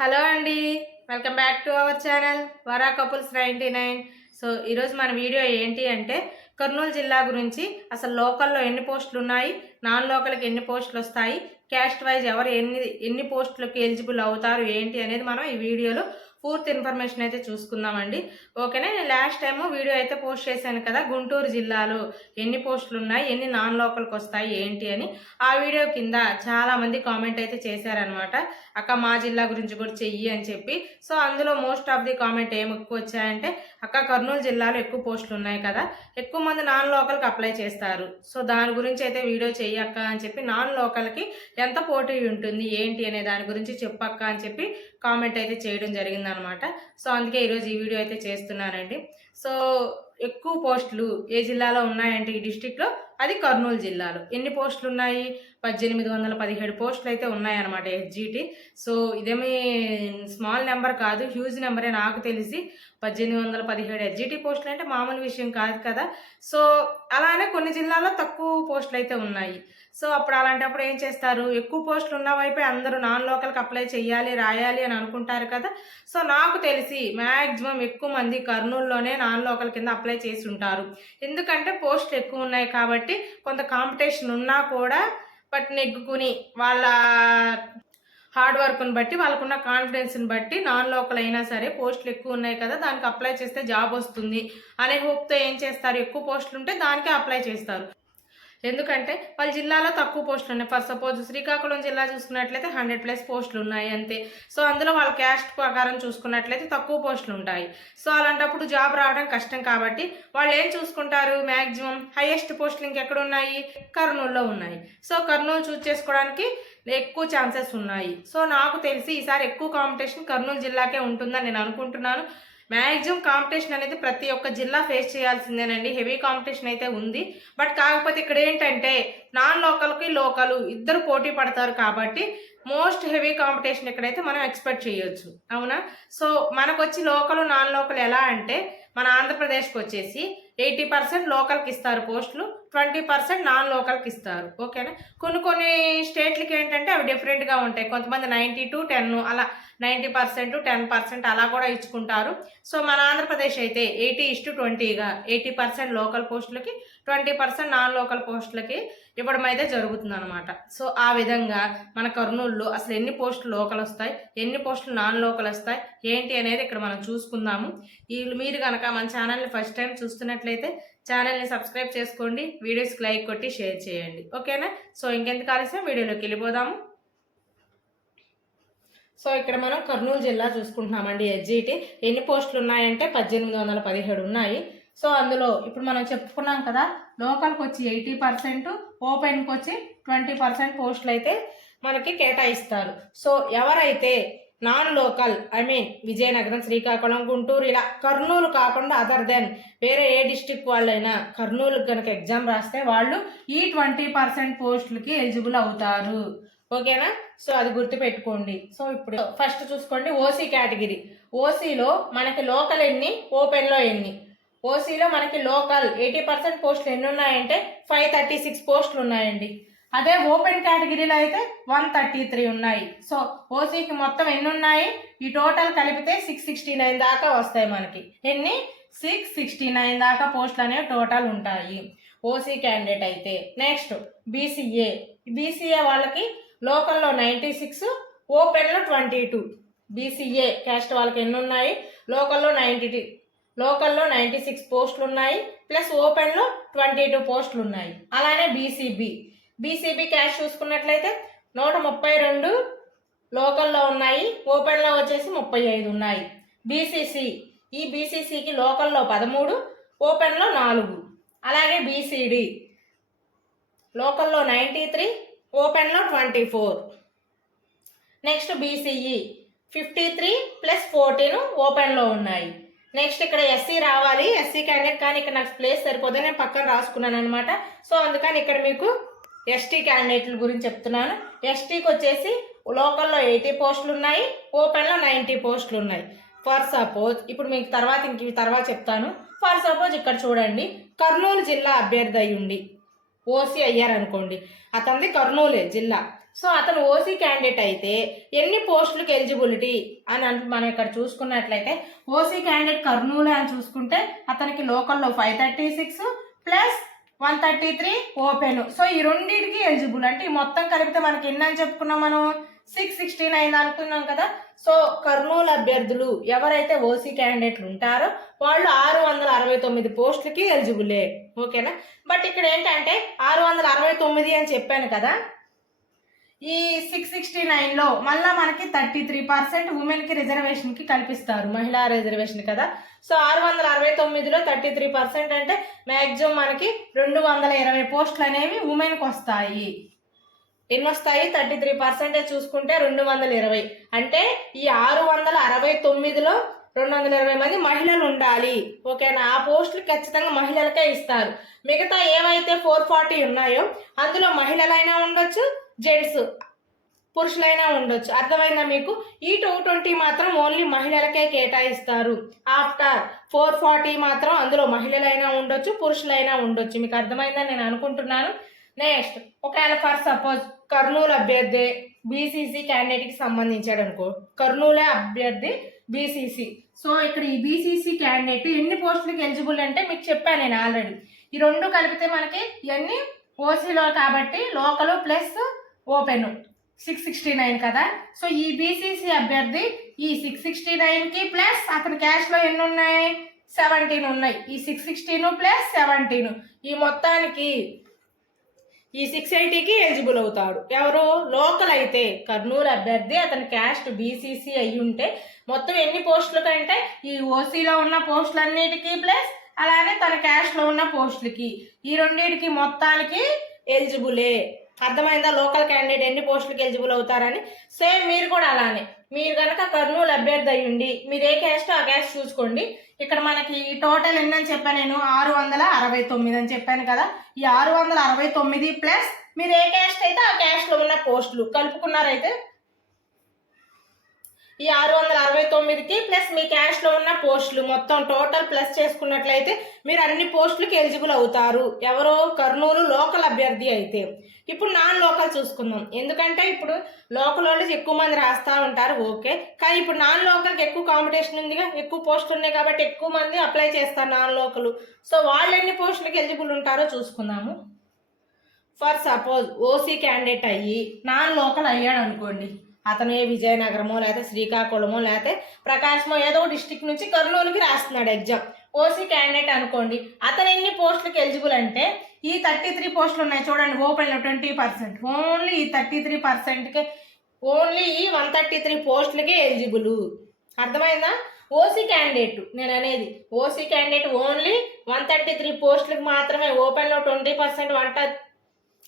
Hello అండి, welcome back to our channel Vara couples 99. So ఈరోజు మన వీడియో ఏంటి అంటే కర్నూలు జిల్లా గురించి. అసలు లోకల్లో ఎన్ని పోస్టులు ఉన్నాయి, నాన్ లోకల్కి ఎన్ని పోస్టులు వస్తాయి, క్యాస్ట్ వైజ్ ఎవరు ఎన్ని పోస్టులకు ఎలిజిబుల్ అవుతారు ఏంటి అనేది మనం ఈ వీడియోలో పూర్తి ఇన్ఫర్మేషన్ అయితే చూసుకుందామండి. ఓకేనా. నేను లాస్ట్ టైము వీడియో అయితే పోస్ట్ చేశాను కదా, గుంటూరు జిల్లాలో ఎన్ని పోస్టులు ఉన్నాయి, ఎన్ని నాన్ లోకల్కి వస్తాయి ఏంటి అని. ఆ వీడియో కింద చాలామంది కామెంట్ అయితే చేశారనమాట, అక్క మా జిల్లా గురించి కూడా చెయ్యి అని చెప్పి. సో అందులో మోస్ట్ ఆఫ్ ది కామెంట్ ఏం ఎక్కువ వచ్చాయంటే, అక్క కర్నూలు జిల్లాలో ఎక్కువ పోస్టులు ఉన్నాయి కదా, ఎక్కువ మంది నాన్ లోకల్కి అప్లై చేస్తారు, సో దాని గురించి అయితే వీడియో చెయ్యక్క అని చెప్పి, నాన్ లోకల్కి ఎంత పోటీ ఉంటుంది ఏంటి అనే దాని గురించి చెప్పక్క అని చెప్పి కామెంట్ అయితే చేయడం జరిగిందనమాట. సో అందుకే ఈరోజు ఈ వీడియో అయితే చేస్తున్నానండి. సో ఎక్కువ పోస్టులు ఏ జిల్లాలో ఉన్నాయంటే ఈ డిస్టిక్లో, అది కర్నూలు జిల్లాలో. ఎన్ని పోస్టులు ఉన్నాయి? 1817 పోస్టులు అయితే ఉన్నాయన్నమాట ఎస్జిటి. సో ఇదేమీ స్మాల్ నెంబర్ కాదు, హ్యూజ్ నెంబరే నాకు తెలిసి. 1817 ఎస్జిటి పోస్టులు అంటే మామూలు విషయం కాదు కదా. సో అలానే కొన్ని జిల్లాల్లో తక్కువ పోస్టులు అయితే ఉన్నాయి. సో అప్పుడు అలాంటప్పుడు ఏం చేస్తారు, ఎక్కువ పోస్టులు ఉన్న వైపే అందరూ నాన్ లోకల్కి అప్లై చేయాలి, రాయాలి అని అనుకుంటారు కదా. సో నాకు తెలిసి మ్యాక్సిమం ఎక్కువ మంది కర్నూలులోనే నాన్ లోకల్ కింద అప్లై చేసి ఉంటారు. ఎందుకంటే పోస్టులు ఎక్కువ ఉన్నాయి కాబట్టి, కొంత కాంపిటీషన్ ఉన్నా కూడా బట్ నెగ్గుకుని వాళ్ళ హార్డ్ వర్క్ని బట్టి, వాళ్ళకున్న కాన్ఫిడెన్స్ని బట్టి, నాన్ లోకల్ అయినా సరే పోస్టులు ఎక్కువ ఉన్నాయి కదా దానికి అప్లై చేస్తే జాబ్ వస్తుంది అనే హోప్తో ఏం చేస్తారు, ఎక్కువ పోస్టులు ఉంటే దానికే అప్లై చేస్తారు. ఎందుకంటే వాళ్ళ జిల్లాలో తక్కువ పోస్టులు ఉన్నాయి. ఫర్ సపోజ్ శ్రీకాకుళం జిల్లా చూసుకున్నట్లయితే 100+ పోస్టులు ఉన్నాయి అంతే. సో అందులో వాళ్ళ క్యాస్ట్ ప్రకారం చూసుకున్నట్లయితే తక్కువ పోస్టులు ఉంటాయి. సో అలాంటప్పుడు జాబ్ రావడం కష్టం కాబట్టి వాళ్ళు ఏం చూసుకుంటారు, మ్యాక్సిమం హైయెస్ట్ పోస్టులు ఇంకెక్కడ ఉన్నాయి, కర్నూలులో ఉన్నాయి. సో కర్నూలు చూస్ చేసుకోవడానికి ఎక్కువ ఛాన్సెస్ ఉన్నాయి. సో నాకు తెలిసి ఈసారి ఎక్కువ కాంపిటీషన్ కర్నూలు జిల్లాకే ఉంటుందని నేను అనుకుంటున్నాను. మ్యాక్సిమం కాంపిటీషన్ అనేది ప్రతి ఒక్క జిల్లా ఫేస్ చేయాల్సిందేనండి, హెవీ కాంపిటీషన్ అయితే ఉంది. బట్ కాకపోతే ఇక్కడ ఏంటంటే నాన్ లోకల్కి లోకల్ ఇద్దరు పోటీ పడతారు కాబట్టి మోస్ట్ హెవీ కాంపిటీషన్ ఇక్కడైతే మనం ఎక్స్పెక్ట్ చేయొచ్చు. అవునా. సో మనకు వచ్చి లోకల్ నాన్ లోకల్ ఎలా అంటే, మన ఆంధ్రప్రదేశ్కి వచ్చేసి 80% లోకల్కి ఇస్తారు పోస్టులు, 20% నాన్ లోకల్కి ఇస్తారు. ఓకేనా. కొన్ని స్టేట్లకి ఏంటంటే అవి డిఫరెంట్గా ఉంటాయి. కొంతమంది 90-10 అలా, 90% 10% అలా కూడా ఇచ్చుకుంటారు. సో మన ఆంధ్రప్రదేశ్ అయితే 80:20గా 80% లోకల్ పోస్టులకి, 20% నాన్ లోకల్ పోస్టులకి ఇవ్వడం అయితే జరుగుతుంది అనమాట. సో ఆ విధంగా మన కర్నూలులో అసలు ఎన్ని పోస్టులు లోకల్ వస్తాయి, ఎన్ని పోస్టులు నాన్ లోకల్ వస్తాయి ఏంటి అనేది ఇక్కడ మనం చూసుకుందాము. మీరు కనుక మన ఛానల్ని ఫస్ట్ టైం చూస్తున్నట్లయితే ఛానల్ని సబ్స్క్రైబ్ చేసుకోండి, వీడియోస్కి లైక్ కొట్టి షేర్ చేయండి. ఓకేనా. సో ఇంకెందుకు ఆలస్యం, వీడియోలోకి వెళ్ళిపోదాము. సో ఇక్కడ మనం కర్నూలు జిల్లా చూసుకుంటున్నామండి. ఎస్జిటి ఎన్ని పోస్టులు ఉన్నాయంటే 1817 ఉన్నాయి. సో అందులో ఇప్పుడు మనం చెప్పుకున్నాం కదా, లోకల్కి వచ్చి 80%, ఓపెన్కి వచ్చి 20% పోస్టులు అయితే మనకి కేటాయిస్తారు. సో ఎవరైతే నాన్ లోకల్, విజయనగరం, శ్రీకాకుళం, గుంటూరు ఇలా కర్నూలు కాకుండా అదర్ దెన్ వేరే ఏ డిస్టిక్ వాళ్ళైనా కర్నూలు కనుక ఎగ్జామ్ రాస్తే వాళ్ళు ఈ 20% పోస్టులకి ఎలిజిబుల్ అవుతారు. ఓకేనా. సో అది గుర్తుపెట్టుకోండి. సో ఇప్పుడు ఫస్ట్ చూసుకోండి ఓసీ కేటగిరీ. ఓసీలో మనకి లోకల్ ఎన్ని, ఓపెన్లో ఎన్ని. ఓసీలో మనకి లోకల్ 80% పోస్టులు ఎన్ని ఉన్నాయంటే 536 పోస్టులు ఉన్నాయండి. అదే ఓపెన్ కేటగిరీలో అయితే 133 ఉన్నాయి. సో ఓసీకి మొత్తం ఎన్ని ఉన్నాయి, ఈ టోటల్ కలిపితే 669 దాకా వస్తాయి మనకి. ఎన్ని, 669 దాకా పోస్టులు అనేవి టోటల్ ఉంటాయి ఓసీ క్యాండిడేట్ అయితే. Next BCA. బీసీఏ వాళ్ళకి లోకల్లో 96, ఓపెన్లో 22. బీసీఏ క్యాస్ట్ వాళ్ళకి ఎన్ని ఉన్నాయి, లోకల్లో 96 పోస్టులు ఉన్నాయి, ప్లస్ ఓపెన్లో 22 పోస్టులు ఉన్నాయి. అలానే బీసీబీ క్యాస్ట్ చూసుకున్నట్లయితే 132 లోకల్లో ఉన్నాయి, ఓపెన్లో వచ్చేసి 35 ఉన్నాయి. ఈ బీసీసీకి లోకల్లో 13, ఓపెన్లో 4. అలాగే బీసీడీ లోకల్లో 93, ఓపెన్లో 24. నెక్స్ట్ బీసీఈ 53 + 14 ఓపెన్లో ఉన్నాయి. నెక్స్ట్ ఇక్కడ ఎస్సీ రావాలి, ఎస్సీ క్యాండిడేట్, కానీ ఇక్కడ నాకు ప్లేస్ సరిపోతే నేను పక్కన రాసుకున్నాను అనమాట. సో అందుకని ఇక్కడ మీకు ఎస్టీ క్యాండిడేట్ల గురించి చెప్తున్నాను. ఎస్టీకి వచ్చేసి లోకల్లో 80 పోస్టులు ఉన్నాయి, ఓపెన్లో 90 పోస్టులు ఉన్నాయి. ఫర్ సపోజ్ ఇప్పుడు మీకు తర్వాత చెప్తాను. ఫర్ సపోజ్ ఇక్కడ చూడండి, కర్నూలు జిల్లా అభ్యర్థి అయ్యుండి ఓసీ అయ్యారనుకోండి, అతనిది కర్నూలే జిల్లా. సో అతను ఓసీ క్యాండిడేట్ అయితే ఎన్ని పోస్టులకు ఎలిజిబిలిటీ అని మనం ఇక్కడ చూసుకున్నట్లయితే ఓసీ క్యాండిడేట్ కర్నూలు అని చూసుకుంటే అతనికి లోకల్లో 536 ప్లస్ 133 ఓపెన్. సో ఈ రెండింటికి ఎలిజిబుల్. అంటే ఈ మొత్తం కలిపితే మనకి ఎన్ని అని చెప్పుకున్నాం మనం 669 అనుకున్నాం కదా. సో కర్నూలు అభ్యర్థులు ఎవరైతే ఓసీ క్యాండిడేట్లు ఉంటారో వాళ్ళు 669 పోస్టులకి ఎలిజిబులే. ఓకేనా. బట్ ఇక్కడ ఏంటంటే 669 అని చెప్పాను కదా, ఈ 669లో మళ్ళీ మనకి 33% ఉమెన్కి రిజర్వేషన్కి కల్పిస్తారు, మహిళా రిజర్వేషన్ కదా. సో 669లో 33% అంటే మ్యాక్సిమం మనకి 220 పోస్టులు అనేవి ఉమెన్కి వస్తాయి. ఎన్ని వస్తాయి? 33% చూసుకుంటే 220. అంటే ఈ 669లో 220 మంది మహిళలు ఉండాలి. ఓకేనా. ఆ పోస్టులు ఖచ్చితంగా మహిళలకే ఇస్తారు. మిగతా ఏవైతే 440 ఉన్నాయో అందులో మహిళలైనా ఉండొచ్చు, జెంట్స్ పురుషులైనా ఉండొచ్చు. అర్థమైందా మీకు? ఈ 220 మాత్రం ఓన్లీ మహిళలకే కేటాయిస్తారు. ఆఫ్టర్ 440 మాత్రం అందులో మహిళలైనా ఉండొచ్చు, పురుషులైనా ఉండొచ్చు. మీకు అర్థమైందని నేను అనుకుంటున్నాను. నెక్స్ట్, ఒకవేళ ఫర్ సపోజ్ కర్నూలు అభ్యర్థి బీసీసీ క్యాండిడేట్కి సంబంధించాడు అనుకో, కర్నూలే అభ్యర్థి బీసీసీ. సో ఇక్కడ ఈ బీసీసీ క్యాండిడేట్ ఎన్ని పోస్టులకి ఎలిజిబుల్ అంటే మీకు చెప్పాను నేను ఆల్రెడీ. ఈ రెండు కలిపితే మనకి ఇవన్నీ ఓసీలో కాబట్టి లోకల్ ప్లస్ ఓపెన్ 669 కదా. సో ఈ బీసీసీ అభ్యర్థి ఈ 669కి ప్లస్ అతని క్యాష్లో ఎన్ని ఉన్నాయి? 17 ఉన్నాయి. ఈ 616 ప్లస్ 17 ఈ మొత్తానికి ఈ 680కి ఎలిజిబుల్ అవుతాడు. ఎవరు? లోకల్ అయితే కర్నూలు అభ్యర్థి అతని క్యాస్ట్ బీసీసీ అయ్యి ఉంటే మొత్తం ఎన్ని పోస్టులు కంటే ఈ ఓసీలో ఉన్న పోస్టులన్నిటికీ ప్లస్ అలానే తన క్యాష్లో ఉన్న పోస్టులకి ఈ రెండింటికి మొత్తానికి ఎలిజిబులే. అర్థమైందా? లోకల్ క్యాండిడేట్ ఎన్ని పోస్టులకి ఎలిజిబుల్ అవుతారని. సేమ్ మీరు కూడా అలానే, మీరు కనుక కర్నూలు అభ్యర్థి అయ్యుండి మీరు ఏ క్యాస్ట్ ఆ క్యాస్ట్ చూసుకోండి. ఇక్కడ మనకి టోటల్ ఎన్నని చెప్పాను నేను? 669 అని చెప్పాను కదా. ఈ 669 ప్లస్ మీరు ఏ క్యాస్ట్ అయితే ఆ క్యాస్ట్లో ఉన్న పోస్టులు కలుపుకున్నారైతే ఈ 669కి ప్లస్ మీ క్యాష్లో ఉన్న పోస్టులు మొత్తం టోటల్ ప్లస్ చేసుకున్నట్లయితే మీరు అన్ని పోస్టులకి ఎలిజిబుల్ అవుతారు. ఎవరో కర్నూలు లోకల్ అభ్యర్థి అయితే. ఇప్పుడు నాన్ లోకల్ చూసుకుందాం. ఎందుకంటే ఇప్పుడు లోకల్ వాళ్ళు ఎక్కువ మంది రాస్తూ ఉంటారు, ఓకే. కానీ ఇప్పుడు నాన్ లోకల్కి ఎక్కువ కాంపిటీషన్ ఉందిగా, ఎక్కువ పోస్టులు ఉన్నాయి కాబట్టి ఎక్కువ మంది అప్లై చేస్తారు నాన్ లోకల్. సో వాళ్ళు ఎన్ని పోస్టులకి ఎలిజిబుల్ ఉంటారో చూసుకుందాము. ఫర్ సపోజ్ ఓసీ క్యాండిడేట్ అయ్యి నాన్ లోకల్ అయ్యాడు అనుకోండి, అతను ఏ విజయనగరమో లేకపోతే శ్రీకాకుళమో లేకపోతే ప్రకాశమో ఏదో డిస్టిక్ నుంచి కర్నూలుకి రాస్తున్నాడు ఎగ్జామ్. ఓసీ క్యాండిడేట్ అనుకోండి, అతను ఎన్ని పోస్టులకి ఎలిజిబుల్ అంటే ఈ 33 పోస్టులు ఉన్నాయి చూడండి ఓపెన్లో 20%, ఓన్లీ ఈ 33%కే ఓన్లీ ఈ 133 పోస్టులకే ఎలిజిబుల్. అర్థమైందా? ఓసీ క్యాండిడేట్ నేను అనేది, ఓసీ క్యాండిడేట్ ఓన్లీ 133 పోస్టులకు మాత్రమే, ఓపెన్లో 20%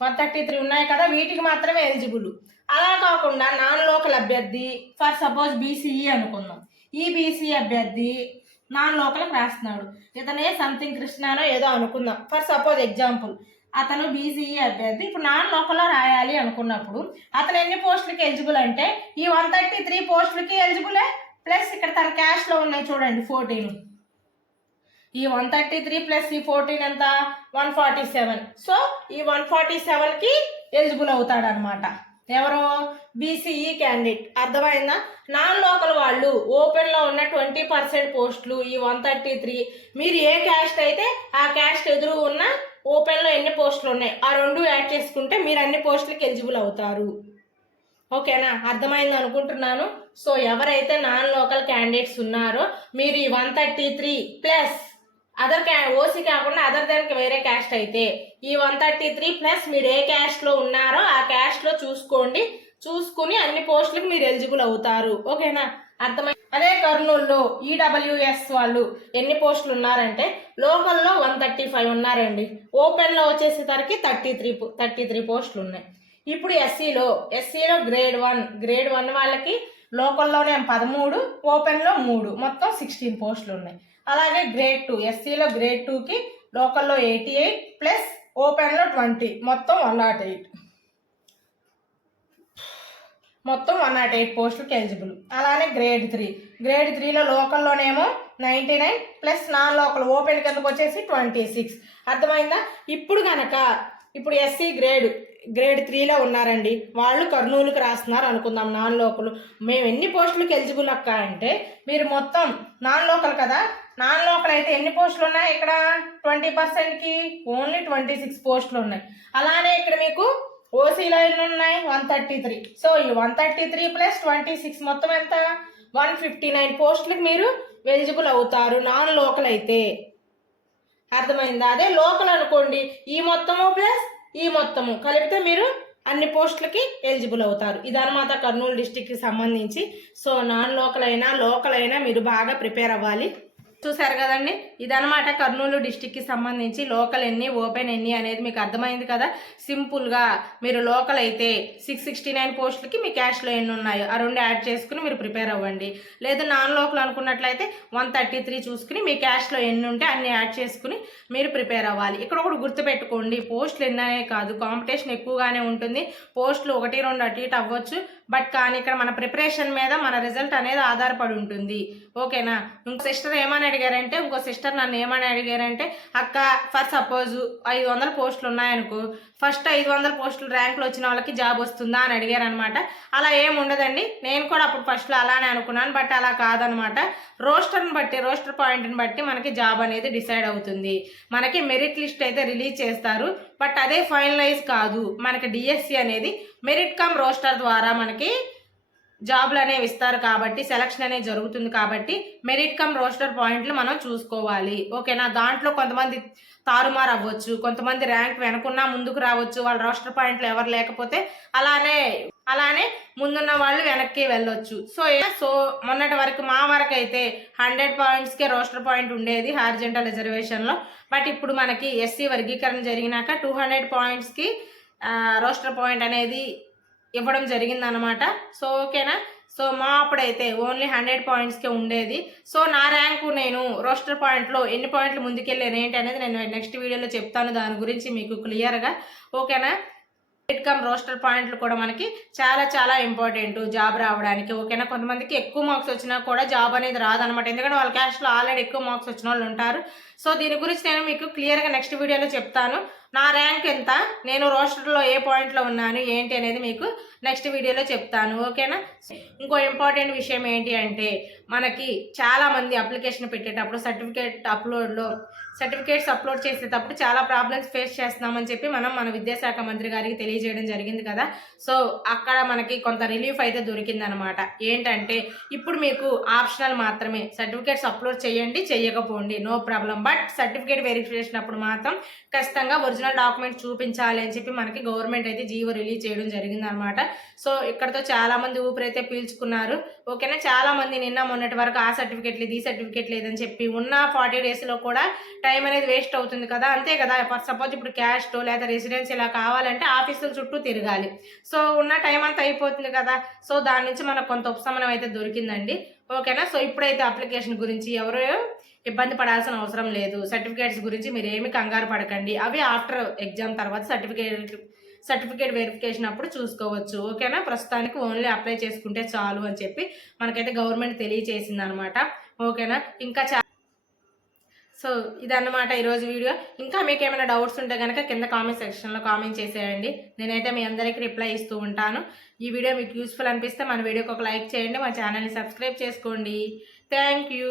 133 ఉన్నాయి కదా వీటికి మాత్రమే ఎలిజిబుల్. అలా కాకుండా నాన్ లోకల్ అభ్యర్థి ఫర్ సపోజ్ బీసీఈ అనుకుందాం, ఈ బీసీ అభ్యర్థి నాన్ లోకల్కి రాస్తున్నాడు, ఇతనే సంథింగ్ కృష్ణానో ఏదో అనుకుందాం ఫర్ సపోజ్ ఎగ్జాంపుల్. అతను బీసీఈ అభ్యర్థి ఇప్పుడు నాన్ లోకల్లో రాయాలి అనుకున్నప్పుడు అతను ఎన్ని పోస్టులకి ఎలిజిబుల్ అంటే ఈ 133 పోస్టులకి ఎలిజిబులే. ప్లస్ ఇక్కడ తన క్యాష్లో ఉన్నాయి చూడండి 14, ఈ 133 ప్లస్ ఈ 14 ఎంత? 147. సో ఈ 147కి ఎలిజిబుల్ అవుతాడు అనమాట. ఎవరు? BCE candidate. అర్థమైందా? నాన్ లోకల్ వాళ్ళు ఓపెన్లో ఉన్న 20% పోస్టులు ఈ 133, మీరు ఏ క్యాస్ట్ అయితే ఆ క్యాస్ట్ ఎదురు ఉన్న ఓపెన్లో ఎన్ని పోస్టులు ఉన్నాయి ఆ రెండు యాడ్ చేసుకుంటే మీరు అన్ని పోస్టులకి ఎలిజిబుల్ అవుతారు. ఓకేనా? అర్థమైంది అనుకుంటున్నాను. సో ఎవరైతే నాన్ లోకల్ క్యాండిడేట్స్ ఉన్నారో మీరు ఈ 133 ప్లస్ అదర్ ఓసీ కాకుండా అదర్ దానికి వేరే క్యాస్ట్ అయితే ఈ 133 ప్లస్ మీరు ఏ క్యాస్ట్లో ఉన్నారో ఆ క్యాస్ట్లో చూసుకుని అన్ని పోస్టులకు మీరు ఎలిజిబుల్ అవుతారు. ఓకేనా? అర్థమై అదే కర్నూలులో ఈడబ్ల్యూఎస్ వాళ్ళు ఎన్ని పోస్టులు ఉన్నారంటే లోకల్లో 135 ఉన్నారండి, ఓపెన్లో వచ్చేసేసరికి 33 పోస్టులు ఉన్నాయి. ఇప్పుడు ఎస్సీలో గ్రేడ్ 1 వాళ్ళకి లోకల్లోనే 13, ఓపెన్లో 3, మొత్తం 16 పోస్టులు ఉన్నాయి. అలాగే గ్రేడ్ 2 ఎస్సీలో గ్రేడ్ 2కి లోకల్లో 88 ప్లస్ ఓపెన్లో 20, మొత్తం 108, మొత్తం 108 పోస్టులకి ఎలిజిబుల్. అలానే గ్రేడ్ 3లో లోకల్లోనేమో 99 ప్లస్ నాన్ లోకల్ ఓపెన్ కిందకు వచ్చేసి 26. అర్థమైందా? ఇప్పుడు ఎస్సీ గ్రేడ్ గ్రేడ్ 3లో ఉన్నారండి, వాళ్ళు కర్నూలుకి రాస్తున్నారు అనుకుందాం. నాన్ లోకల్ మేము ఎన్ని పోస్టులకు ఎలిజిబుల్ అక్క అంటే, మీరు మొత్తం నాన్ లోకల్ కదా, నాన్ లోకల్ అయితే ఎన్ని పోస్టులు ఉన్నాయి ఇక్కడ 20%కి ఓన్లీ 26 పోస్టులు ఉన్నాయి. అలానే ఇక్కడ మీకు ఓసీ లైన్లు ఉన్నాయి 133. సో ఈ 133 ప్లస్ 26 మొత్తం ఎంత 159 పోస్టులకు మీరు ఎలిజిబుల్ అవుతారు నాన్ లోకల్ అయితే. అర్థమైందా? అదే లోకల్ అనుకోండి, ఈ మొత్తము ప్లస్ ఈ మొత్తము కలిపితే మీరు అన్ని పోస్టులకి ఎలిజిబుల్ అవుతారు. ఇదన్నమాట కర్నూలు డిస్టిక్కి సంబంధించి. సో నాన్ లోకల్ అయినా మీరు బాగా ప్రిపేర్ అవ్వాలి. చూసారు కదండి, ఇదనమాట కర్నూలు డిస్టిక్కి సంబంధించి లోకల్ ఎన్ని ఓపెన్ ఎన్ని అనేది మీకు అర్థమైంది కదా. సింపుల్గా మీరు లోకల్ అయితే 669 పోస్టులకి మీ క్యాష్లో ఎన్ని ఉన్నాయో ఆ రెండు యాడ్ చేసుకుని మీరు ప్రిపేర్ అవ్వండి. లేదు నాన్ లోకల్ అనుకున్నట్లయితే 133 చూసుకుని మీ క్యాష్లో ఎన్ని ఉంటే అన్ని యాడ్ చేసుకుని మీరు ప్రిపేర్ అవ్వాలి. ఇక్కడ ఒకటి గుర్తుపెట్టుకోండి, పోస్టులు ఎన్ననే కాదు, కాంపిటీషన్ ఎక్కువగానే ఉంటుంది. పోస్టులు 1-2 అటు ఇటు అవ్వచ్చు, బట్ కానీ ఇక్కడ మన ప్రిపరేషన్ మీద మన రిజల్ట్ అనేది ఆధారపడి ఉంటుంది. ఓకేనా? ఇంకో సిస్టర్ ఇంకో సిస్టర్ నన్ను ఏమని అడిగారంటే, అక్క ఫర్ సపోజ్ 500 పోస్టులు ఉన్నాయనుకో, ఫస్ట్ 500 పోస్టులు ర్యాంకులు వచ్చిన వాళ్ళకి జాబ్ వస్తుందా అని అడిగారు అనమాట. అలా ఏమి ఉండదండి. నేను కూడా అప్పుడు ఫస్ట్లో అలానే అనుకున్నాను, బట్ అలా కాదనమాట. రోస్టర్ని బట్టి, రోస్టర్ పాయింట్ని బట్టి మనకి జాబ్ అనేది డిసైడ్ అవుతుంది. మనకి మెరిట్ లిస్ట్ అయితే రిలీజ్ చేస్తారు, బట్ అదే ఫైనలైజ్ కాదు. మనకి డిఎస్సి అనేది మెరిట్ కమ్ రోస్టర్ ద్వారా మనకి జాబ్లు అనేవి ఇస్తారు కాబట్టి, సెలక్షన్ అనేది జరుగుతుంది కాబట్టి మెరిట్ కమ్ రోస్టర్ పాయింట్లు మనం చూసుకోవాలి. ఓకేనా? దాంట్లో కొంతమంది తారుమారు అవ్వచ్చు, కొంతమంది ర్యాంక్ వెనకున్నా ముందుకు రావచ్చు, వాళ్ళ రోస్టర్ పాయింట్లు ఎవరు లేకపోతే అలానే ముందున్న వాళ్ళు వెనక్కి వెళ్ళొచ్చు. సో మొన్నటి వరకు మా వరకు అయితే 100 పాయింట్స్కే రోస్టర్ పాయింట్ ఉండేది హారిజంటల్ రిజర్వేషన్లో. బట్ ఇప్పుడు మనకి ఎస్సీ వర్గీకరణ జరిగినాక 200 పాయింట్స్కి రోస్టర్ పాయింట్ అనేది ఇవ్వడం జరిగిందనమాట. సో ఓకేనా? సో మా అప్పుడైతే ఓన్లీ 100 పాయింట్స్కే ఉండేది. సో నా ర్యాంకు నేను రోస్టర్ పాయింట్లో ఎన్ని పాయింట్లు ముందుకెళ్ళాను ఏంటి అనేది నేను నెక్స్ట్ వీడియోలో చెప్తాను, దాని గురించి మీకు క్లియర్గా. ఓకేనా? మెరిట్ కమ్ రోస్టర్ పాయింట్లు కూడా మనకి చాలా చాలా ఇంపార్టెంట్ జాబ్ రావడానికి. ఓకేనా? కొంతమందికి ఎక్కువ మార్క్స్ వచ్చినా కూడా జాబ్ అనేది రాదనమాట, ఎందుకంటే వాళ్ళ క్యాస్ట్లో ఆల్రెడీ ఎక్కువ మార్క్స్ వచ్చిన వాళ్ళు ఉంటారు. సో దీని గురించి నేను మీకు క్లియర్గా నెక్స్ట్ వీడియోలో చెప్తాను. నా ర్యాంక్ ఎంత, నేను రోస్టర్లో ఏ పాయింట్లో ఉన్నాను ఏంటి అనేది మీకు నెక్స్ట్ వీడియోలో చెప్తాను. ఓకేనా? ఇంకో ఇంపార్టెంట్ విషయం ఏంటి అంటే, మనకి చాలామంది అప్లికేషన్ పెట్టేటప్పుడు సర్టిఫికేట్స్ అప్లోడ్ చేసేటప్పుడు చాలా ప్రాబ్లమ్స్ ఫేస్ చేస్తున్నామని చెప్పి మన విద్యాశాఖ మంత్రి గారికి తెలియజేయడం జరిగింది కదా. సో అక్కడ మనకి కొంత రిలీఫ్ అయితే దొరికిందనమాట. ఏంటంటే ఇప్పుడు మీకు ఆప్షనల్ మాత్రమే, సర్టిఫికేట్స్ అప్లోడ్ చేయండి చేయకపోండి no problem, but certificate verification అప్పుడు మాత్రం ఖచ్చితంగా ఒరిజినల్ డాక్యుమెంట్ చూపించాలి అని చెప్పి మనకి గవర్నమెంట్ అయితే జీవో రిలీజ్ చేయడం జరిగిందనమాట. సో ఇక్కడతో చాలామంది ఊపిరైతే పీల్చుకున్నారు. ఓకేనా? చాలామంది నిన్న మొన్నటి వరకు ఆ సర్టిఫికేట్ లేదు ఈ సర్టిఫికేట్ లేదని చెప్పి ఉన్న 40 డేస్లో కూడా టైం అనేది వేస్ట్ అవుతుంది కదా. అంతే కదా, ఫర్ సపోజ్ ఇప్పుడు క్యాస్ట్ లేదా రెసిడెన్స్ ఇలా కావాలంటే ఆఫీసుల చుట్టూ తిరగాలి. సో ఉన్న టైం అంతా అయిపోతుంది కదా. సో దాని నుంచి మనకు కొంత ఉపశమనం అయితే దొరికిందండి. ఓకేనా? సో ఇప్పుడైతే అప్లికేషన్ గురించి ఎవరు ఇబ్బంది పడాల్సిన అవసరం లేదు. సర్టిఫికేట్స్ గురించి మీరు ఏమి కంగారు పడకండి, అవి ఆఫ్టర్ ఎగ్జామ్ తర్వాత సర్టిఫికేట్ వెరిఫికేషన్ అప్పుడు చూసుకోవచ్చు. ఓకేనా? ప్రస్తుతానికి ఓన్లీ అప్లై చేసుకుంటే చాలు అని చెప్పి మనకైతే గవర్నమెంట్ తెలియచేసింది అనమాట. ఓకేనా? ఇంకా సో ఇదన్నమాట ఈరోజు వీడియో. ఇంకా మీకు ఏమైనా డౌట్స్ ఉంటే కనుక కింద కామెంట్ సెక్షన్లో కామెంట్ చేసేయండి, నేనైతే మీ అందరికీ రిప్లై ఇస్తూ ఉంటాను. ఈ వీడియో మీకు యూస్ఫుల్ అనిపిస్తే మన వీడియోకి ఒక లైక్ చేయండి, మా ఛానల్ని సబ్స్క్రైబ్ చేసుకోండి. Thank you.